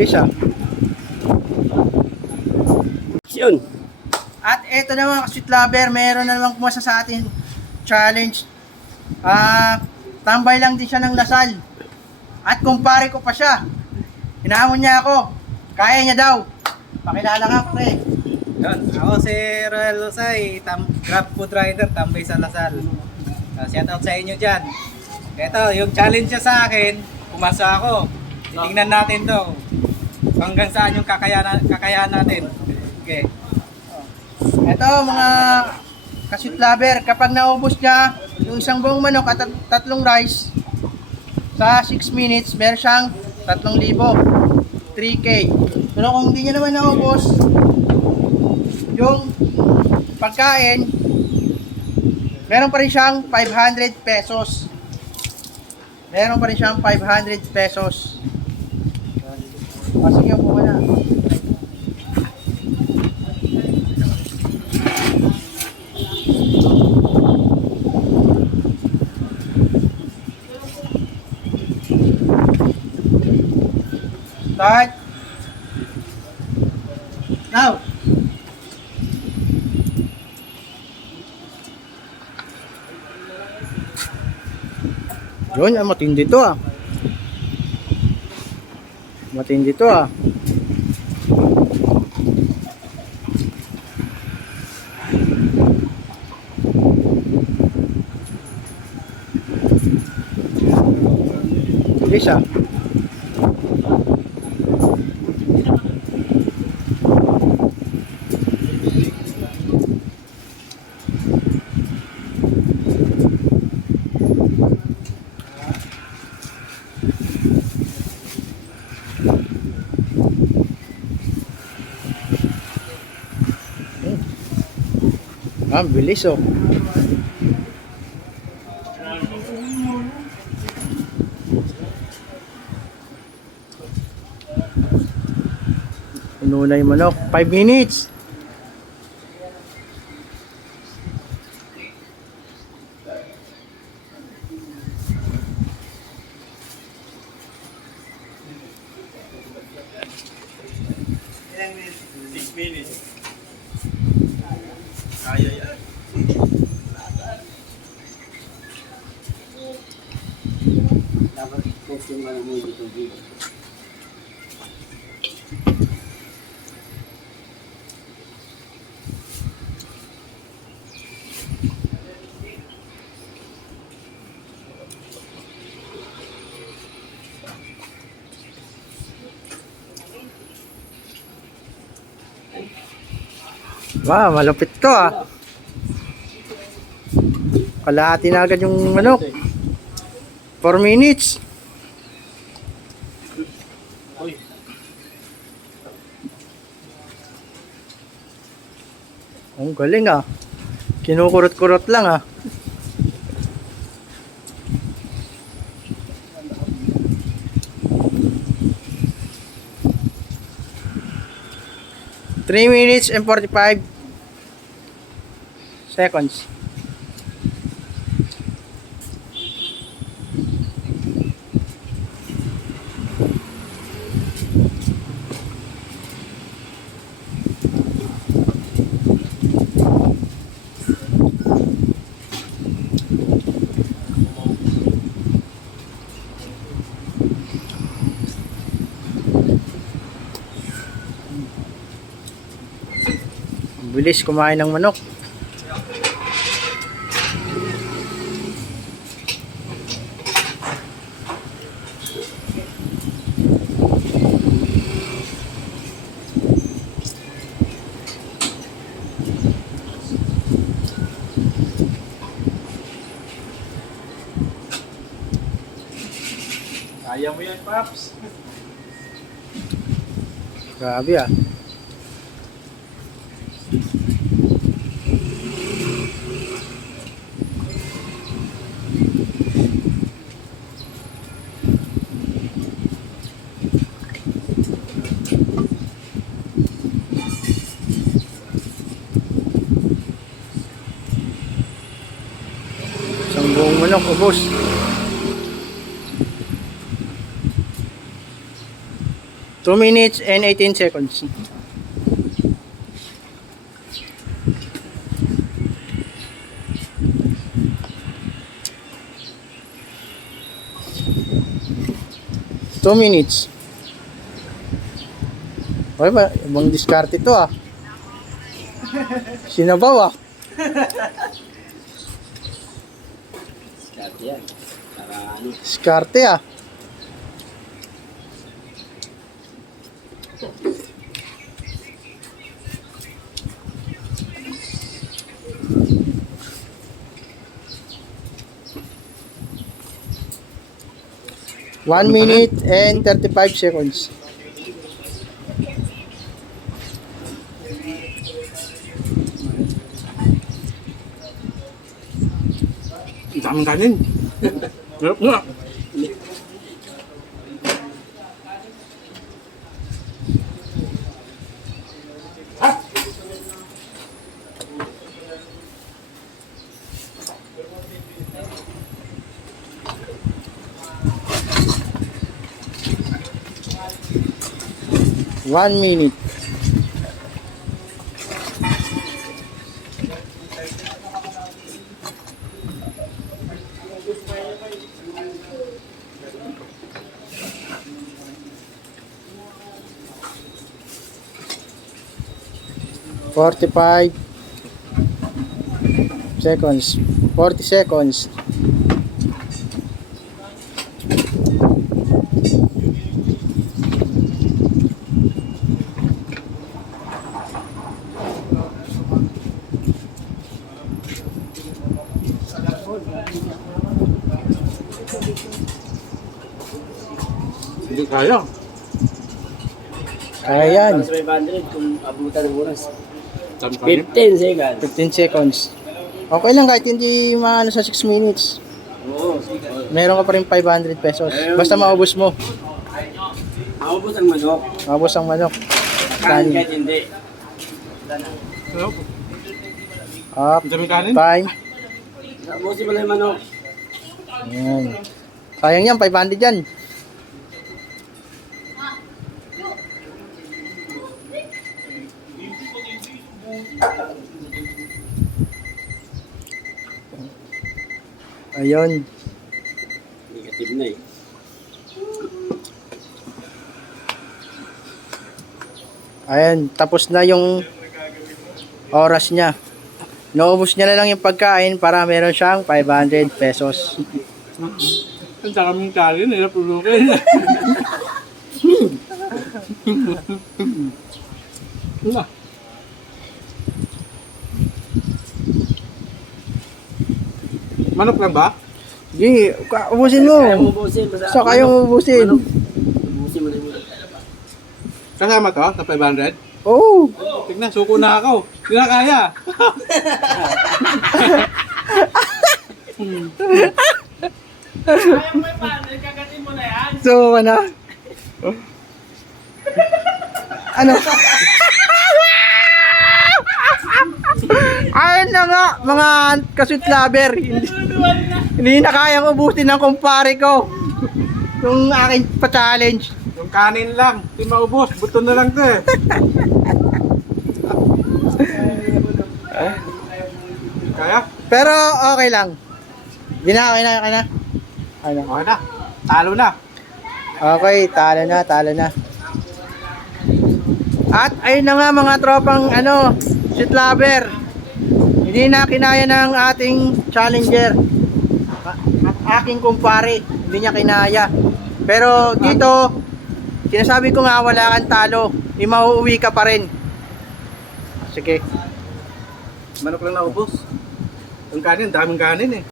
Bilis ah. Yun. At eto na mga ka-sweet lover, meron na namang pumasa sa atin challenge. Tambay lang din siya ng Lasal. At kumpare ko pa siya. Hinahamon niya ako. Kaya niya daw. Pakilala nga pre. Yan, ako si Roel Lusay, Grab Food Rider, tambay sa Lasal. Shout out sa inyo dyan. Ito, yung challenge niya sa akin, pumasa ako. Titingnan natin to. Hanggang saan yung kakayahan natin. Okay. Eto mga ka-sweet lover, kapag naubos niya yung isang buong manok at tatlong rice sa 6 minutes, meron siyang 3,000, 3K. Pero kung hindi niya naman naubos yung pagkain, meron pa rin siyang 500 pesos. Meron pa rin siyang 500 pesos. Sige po na. Start. Now. Yun, matindi to ah. Matindi to ah. Bilis ah. Bilis oh. Inuna yung manok. 5 minutes. Wow, malupit to ah. Kalahati na agad yung manok. 4 minutes. Ang galing ah. Kinukurot-kurot lang ah. Three minutes and 45 seconds. Bilis kumain ng manok. Kaya mo yan, Paps. Grabe ah. Isang buong manok, ubos. 2 minutes and 18 seconds. Two minutes. Okay ba? Ibang diskarte to ah. Sinabaw ah. Diskarte ah. One minute and 35 seconds. Ang daming kanin. Sarap nga. One minute. Forty-five seconds. 40 seconds. Hindi kaya. Kaya yan. 500 kung abutan ng oras. Dami kanin. 15 seconds. 15 seconds. Okay lang kahit hindi maano sa 6 minutes. Oo, sige. Meron ka pa rin 500 pesos. Basta maubos mo. Maubos ang manok. Maubos ang manok. Kanin kahit hindi. Sarap. Up. Ang daming kanin. Time. Mabusin mo lang yung manok. Ayan. Sayang yan, 500 yan. Ayun. Negative na eh. Ayan, tapos na yung oras niya. Naubos niya na lang yung pagkain para meron siyang 500 pesos. Ang daming kanin. Hirap ulukin. Wala. Manok lang ba? Sige, ubusin mo. Kaya mo ubusin. Basta So, kayong ubusin. manok. Ubusin mo lang yun. Kasama to sa 500? Oo. Tignan, suko na ako. Hindi na kaya. So, ano? Ano? Ayun na nga, mga kasweet lover. Hindi na kayang ubusin ng kumpare ko. Yung aking pa-challenge. Yung kanin lang. Hindi maubos. Buto na lang to eh. Kaya? Pero okay lang. Hindi na, okay na, okay na. Ano? Okay na. Talo na. Okay, talo na, talo na. At ayun na nga mga tropang sweet lover. Hindi na kinaya ng ating challenger. Aking kumpare, hindi niya kinaya. Pero dito, sinasabi ko nga wala kang talo. Hindi mauuwi ka pa rin. Sige. Manok lang naubos. Yung kanin, daming kanin eh.